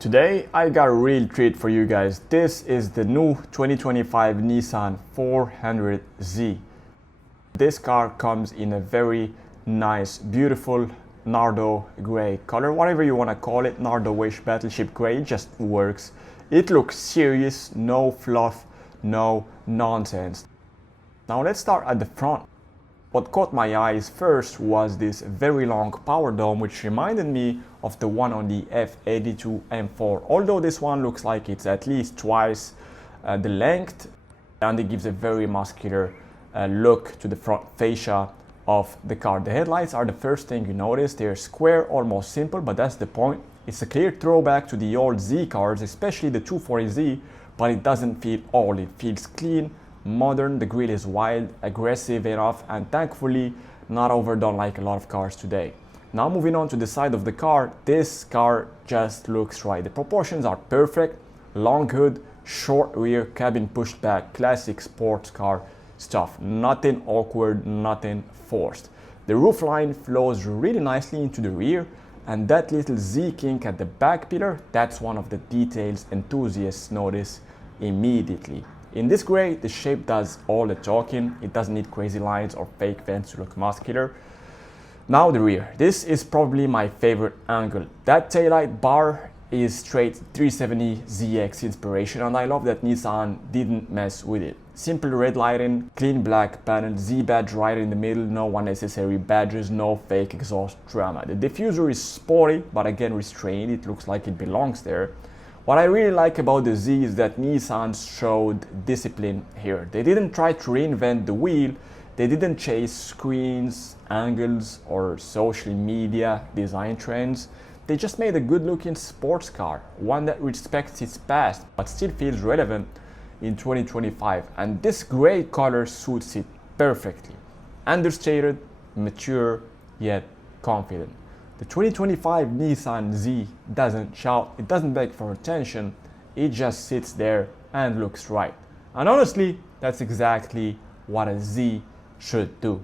Today I got a real treat for you guys. This is the new 2025 Nissan 400Z. This car comes in a very nice, beautiful Nardo gray color, whatever you want to call it, Nardo-ish battleship gray, it just works. It looks serious, no fluff, no nonsense. Now let's start at the front. What caught my eyes first was this very long power dome, which reminded me of the one on the F82 M4. Although this one looks like it's at least twice the length, and it gives a very muscular look to the front fascia of the car. The headlights are the first thing you notice. They're square, almost simple, but that's the point. It's a clear throwback to the old Z cars, especially the 240Z, but it doesn't feel old. It feels clean, modern. The grille is wild, aggressive enough, and thankfully not overdone like a lot of cars today. Now moving on to the side of the car, this car just looks right. The proportions are perfect. Long hood, short rear, cabin pushed back, classic sports car stuff. Nothing awkward, nothing forced. The roofline flows really nicely into the rear, and that little Z kink at the back pillar, that's one of the details enthusiasts notice immediately. In this gray, the shape does all the talking. It doesn't need crazy lines or fake vents to look muscular. Now the rear. This is probably my favorite angle. That taillight bar is straight 370ZX inspiration, and I love that Nissan didn't mess with it. Simple red lighting, clean black panel, Z badge right in the middle, no unnecessary badges, no fake exhaust drama. The diffuser is sporty, but again restrained. It looks like it belongs there. What I really like about the Z is that Nissan showed discipline here. They didn't try to reinvent the wheel. They didn't chase screens, angles, or social media design trends. They just made a good-looking sports car, one that respects its past but still feels relevant in 2025. And this gray color suits it perfectly. Understated, mature, yet confident. The 2025 Nissan Z doesn't shout, it doesn't beg for attention, it just sits there and looks right. And honestly, that's exactly what a Z should do.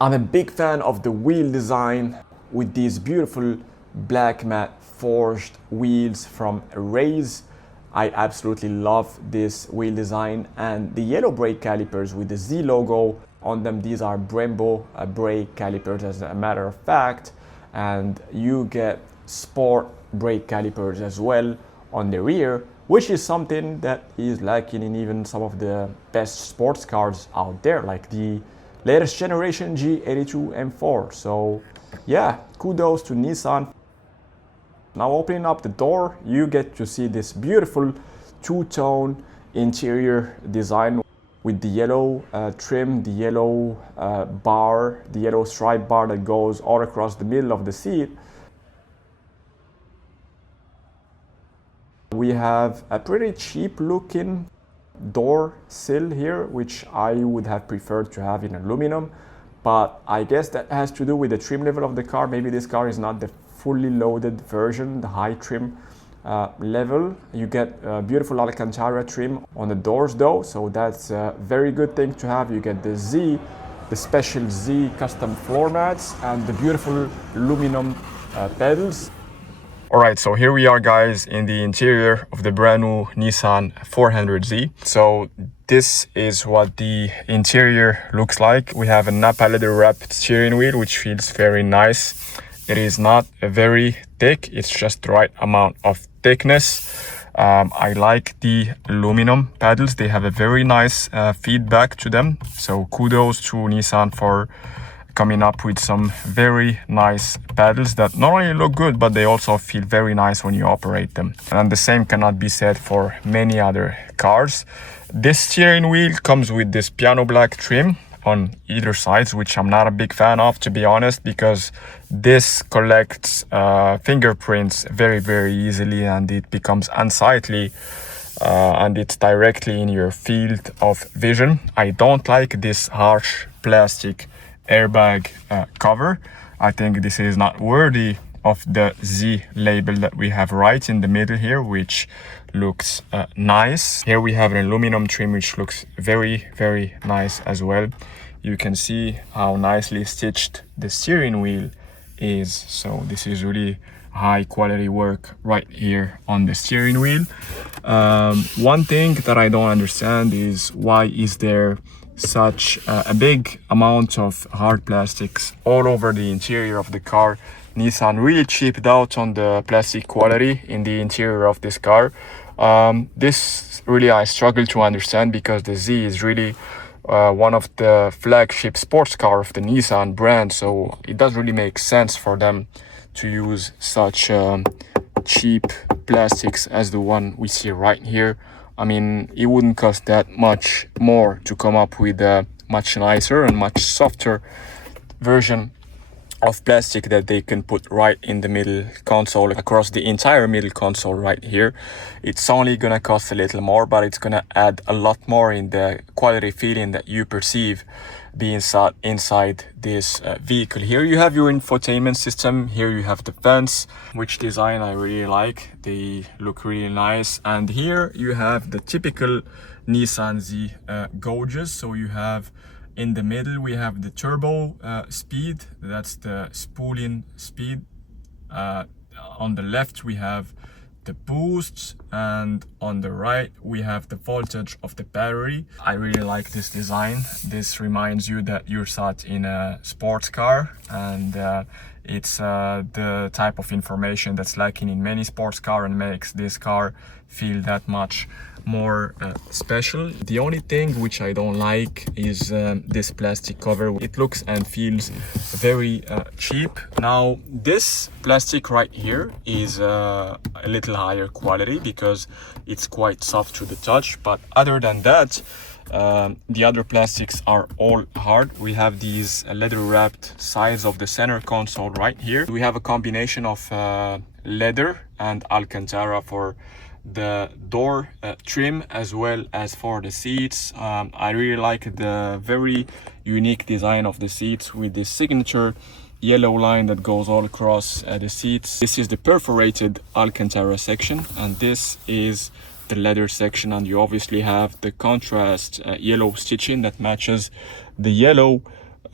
I'm a big fan of the wheel design with these beautiful black matte forged wheels from Raise. I absolutely love this wheel design, and the yellow brake calipers with the Z logo on them. These are Brembo brake calipers as a matter of fact, and you get sport brake calipers as well on the rear, which is something that is lacking in even some of the best sports cars out there, like the latest generation G82 M4. So yeah, kudos to Nissan. Now opening up the door, you get to see this beautiful two-tone interior design with the yellow trim, the yellow bar, the yellow stripe bar that goes all across the middle of the seat. We have a pretty cheap looking door sill here, which I would have preferred to have in aluminum, but I guess that has to do with the trim level of the car. Maybe this car is not the fully loaded version, the high trim level. You get beautiful Alcantara trim on the doors though, so that's a very good thing to have. You get the Z, the special Z custom floor mats, and the beautiful aluminum pedals. Alright, so here we are guys in the interior of the brand new Nissan 400Z. So this is what the interior looks like. We have a Napa leather wrapped steering wheel, which feels very nice. It is not very thick, it's just the right amount of thickness. I like the aluminum pedals. They have a very nice feedback to them. So kudos to Nissan for coming up with some very nice pedals that not only look good, but they also feel very nice when you operate them. And the same cannot be said for many other cars. This steering wheel comes with this piano black trim on either sides, which I'm not a big fan of, to be honest, because this collects fingerprints very easily, and it becomes unsightly, and it's directly in your field of vision. I don't like this harsh plastic airbag cover. I think this is not worthy of the Z label that we have right in the middle here, which looks nice. Here we have an aluminum trim which looks very nice as well. You can see how nicely stitched the steering wheel is. So this is really high quality work right here on the steering wheel. One thing that I don't understand is why is there such a big amount of hard plastics all over the interior of the car. Nissan really cheaped out on the plastic quality in the interior of this car. This really I struggle to understand, because the Z is really one of the flagship sports car of the Nissan brand, so it doesn't really make sense for them to use such cheap plastics as the one we see right here. I mean, it wouldn't cost that much more to come up with a much nicer and much softer version of plastic that they can put right in the middle console, across the entire middle console right here. It's only gonna cost a little more, but it's gonna add a lot more in the quality feeling that you perceive being inside this vehicle. Here you have your infotainment system. Here you have the vents, which design I really like. They look really nice. And here you have the typical Nissan Z gauges. So you have in the middle, we have the turbo speed. That's the spooling speed. On the left, we have the boost, and on the right we have the voltage of the battery. I really like this design. This reminds you that you're sat in a sports car, and it's the type of information that's lacking in many sports car and makes this car feel that much more special. The only thing which I don't like is this plastic cover. It looks and feels very cheap. Now this plastic right here is a little higher quality because it's quite soft to the touch, but other than that, the other plastics are all hard. We have these leather wrapped sides of the center console right here. We have a combination of leather and Alcantara for the door trim as well as for the seats. I really like the very unique design of the seats with this signature yellow line that goes all across the seats. This is the perforated Alcantara section, and this is the leather section, and you obviously have the contrast yellow stitching that matches the yellow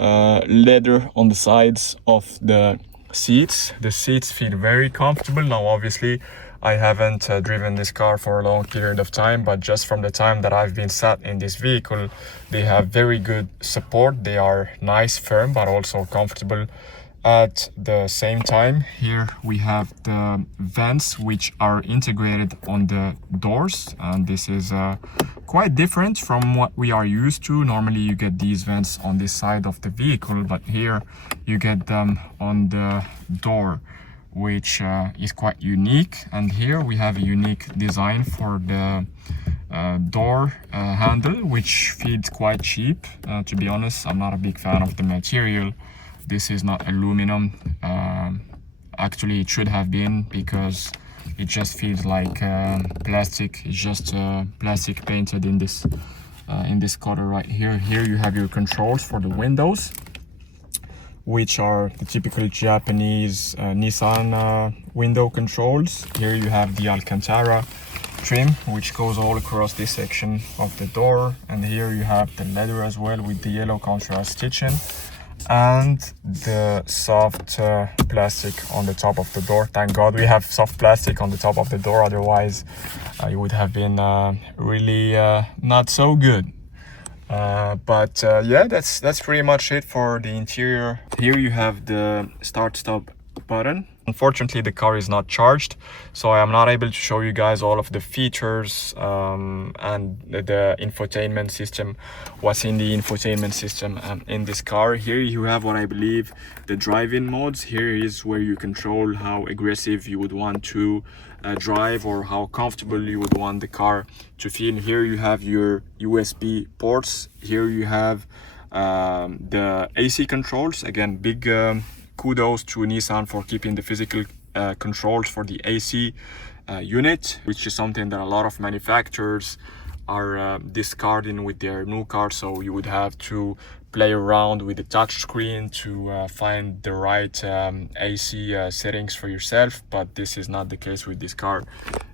leather on the sides of the seats. The seats feel very comfortable. Now obviously I haven't driven this car for a long period of time, but just from the time that I've been sat in this vehicle, they have very good support. They are nice, firm, but also comfortable at the same time. Here we have the vents which are integrated on the doors, and this is quite different from what we are used to. Normally you get these vents on this side of the vehicle, but here you get them on the door, which is quite unique. And here we have a unique design for the door handle, which feels quite cheap. To be honest, I'm not a big fan of the material. This is not aluminum. Actually it should have been, because it just feels like plastic. It's just plastic painted in this color right here. Here you have your controls for the windows, which are the typical Japanese Nissan window controls. Here you have the Alcantara trim, which goes all across this section of the door, and here you have the leather as well with the yellow contrast stitching, and the soft plastic on the top of the door. Thank God we have soft plastic on the top of the door, otherwise it would have been really not so good. But yeah, that's pretty much it for the interior. Here you have the start stop button. Unfortunately the car is not charged, so I am not able to show you guys all of the features and the infotainment system, what's in the infotainment system in this car. Here you have what I believe the drive-in modes. Here is where you control how aggressive you would want to drive, or how comfortable you would want the car to feel. Here you have your USB ports. Here you have the AC controls. Again, big kudos to Nissan for keeping the physical controls for the AC unit, which is something that a lot of manufacturers are discarding with their new car, so you would have to play around with the touch screen to find the right AC settings for yourself. But this is not the case with this car.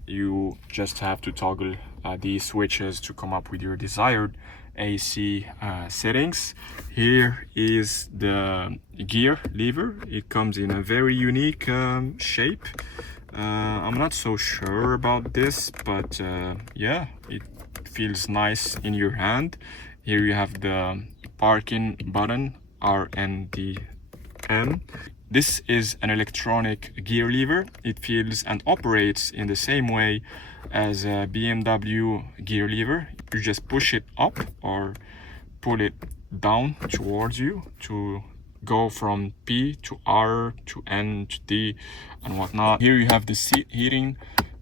You just have to toggle these switches to come up with your desired AC settings. Here is the gear lever. It comes in a very unique shape. I'm not so sure about this, but yeah, it feels nice in your hand. Here you have the parking button, RNDM. This is an electronic gear lever. It feels and operates in the same way as a BMW gear lever. You just push it up or pull it down towards you to go from P to R to N to D and whatnot. Here you have the seat heating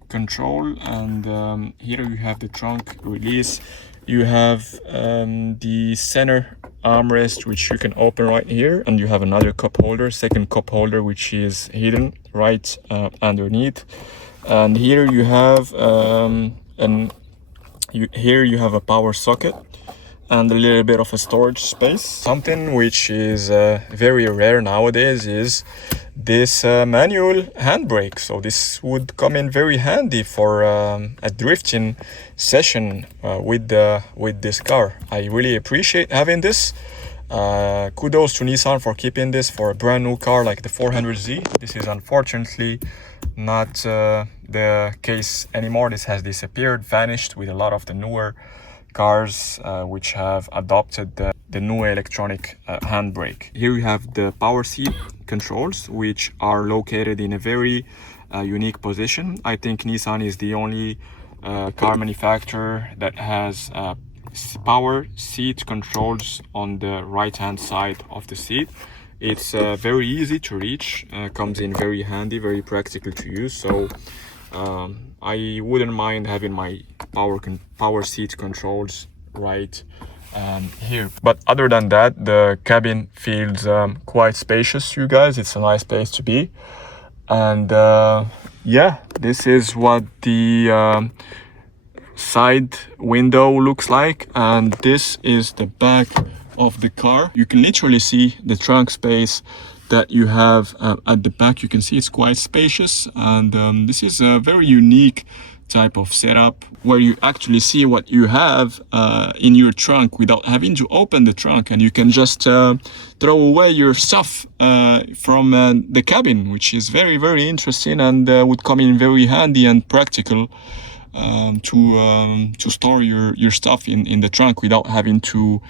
control, and here you have the trunk release. You have the center armrest, which you can open right here, and you have another cup holder, second cup holder, which is hidden right underneath. And here you have here you have a power socket and a little bit of a storage space. Something which is very rare nowadays is this manual handbrake. So this would come in very handy for a drifting session with this car. I really appreciate having this. Kudos to Nissan for keeping this for a brand new car like the 400Z. This is unfortunately not the case anymore. This has disappeared, vanished with a lot of the newer cars which have adopted the new electronic handbrake. Here we have the power seat controls, which are located in a very unique position. I think Nissan is the only car manufacturer that has power seat controls on the right hand side of the seat. It's very easy to reach, comes in very handy, very practical to use. So I wouldn't mind having my power seat controls right here. But other than that, the cabin feels quite spacious, you guys. It's a nice place to be. And yeah, this is what the side window looks like, and this is the back of the car. You can literally see the trunk space that you have at the back. You can see it's quite spacious, and this is a very unique type of setup where you actually see what you have in your trunk without having to open the trunk, and you can just throw away your stuff from the cabin, which is very, very interesting and would come in very handy and practical to store your stuff in the trunk without having to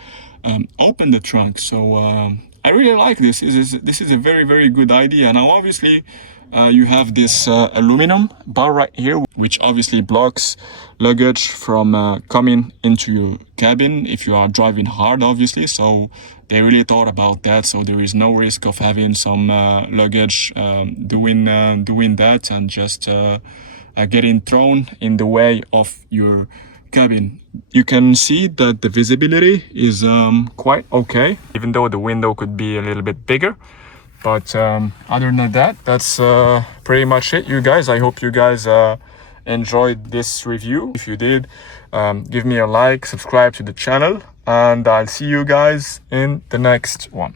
open the trunk. So I really like this. This is a very, very good idea. Now obviously you have this aluminum bar right here, which obviously blocks luggage from coming into your cabin if you are driving hard, obviously. So they really thought about that, so there is no risk of having some luggage doing that and just getting thrown in the way of your cabin. You can see that the visibility is quite okay, even though the window could be a little bit bigger. But other than that, that's pretty much it, you guys. I hope you guys enjoyed this review. If you did, give me a like, subscribe to the channel, and I'll see you guys in the next one.